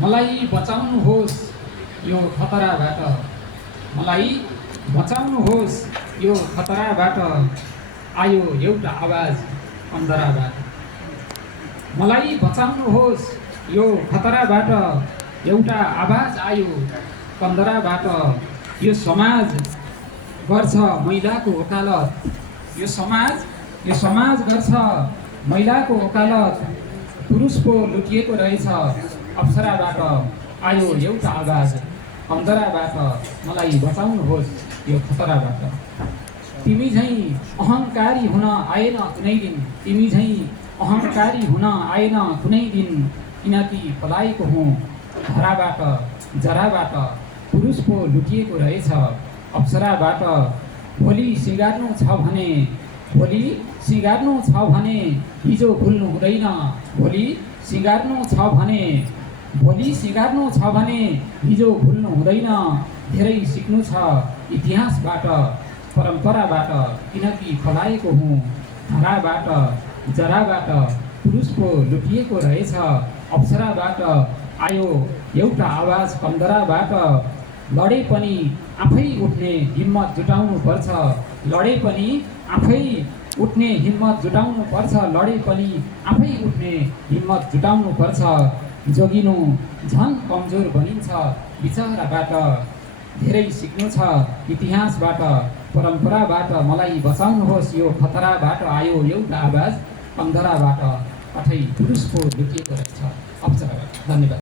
मलाई बचाउनुहोस् यो खतराबाट, मलाई बचाउनुहोस् यो खतराबाट, आयो एउटा आवाज अन्दराबाट। मलाई बचाउनुहोस् यो खतराबाट, एउटा आवाज आयो कन्दराबाट। यो समाज गर्छ महिलाको वकालत, यो समाज गर्छ महिलाको वकालत। पुरुष पो लुटिएको रहेछ अप्सराबाट, आयो एउटा आवाज अन्दराबाट। मलाई बचाउनुहोस् यो खतराबाट। तिमी झैँ अहङ्कारी हुन आएन कुनै दिन, तिमी झैँ अहङ्कारी हुन आएन कुनै दिन। किनकि पलाएको हुँ धराबाट जराबाट, पुरुष पो लुटिएको रहेछ अप्सराबाट। भोलि सिँगार्नु छ भने, भोलि सिँगार्नु छ भने हिजो भुल्नु हुँदैन। भोलि सिँगार्नु छ भने, भोलि सिँगार्नु छ भने हिजो भुल्नु हुँदैन। धेरै सिक्नु छ इतिहासबाट परम्पराबाट, किनकि पलाएको हुँ धराबाट जराबाट। पुरुष पो लुटिएको रहेछ अप्सराबाट, आयो एउटा आवाज कन्दराबाट। लडे पनि आफै उठ्ने हिम्मत जुटाउनु पर्छ, लडे पनि आफै उठ्ने हिम्मत जुटाउनु पर्छ, लडे पनि आफै उठ्ने हिम्मत जुटाउनु पर्छ। जोगिनु झन् कमजोर बनिन्छ विचारबाट, धेरै सिक्नु छ इतिहासबाट परम्पराबाट। मलाई बचाउनुहोस् यो खतराबाट, आयो एउटा आवाज अन्दराबाट। अथै पुरुष पो लुकिएको रहेछ अप्सराबाट। धन्यवाद।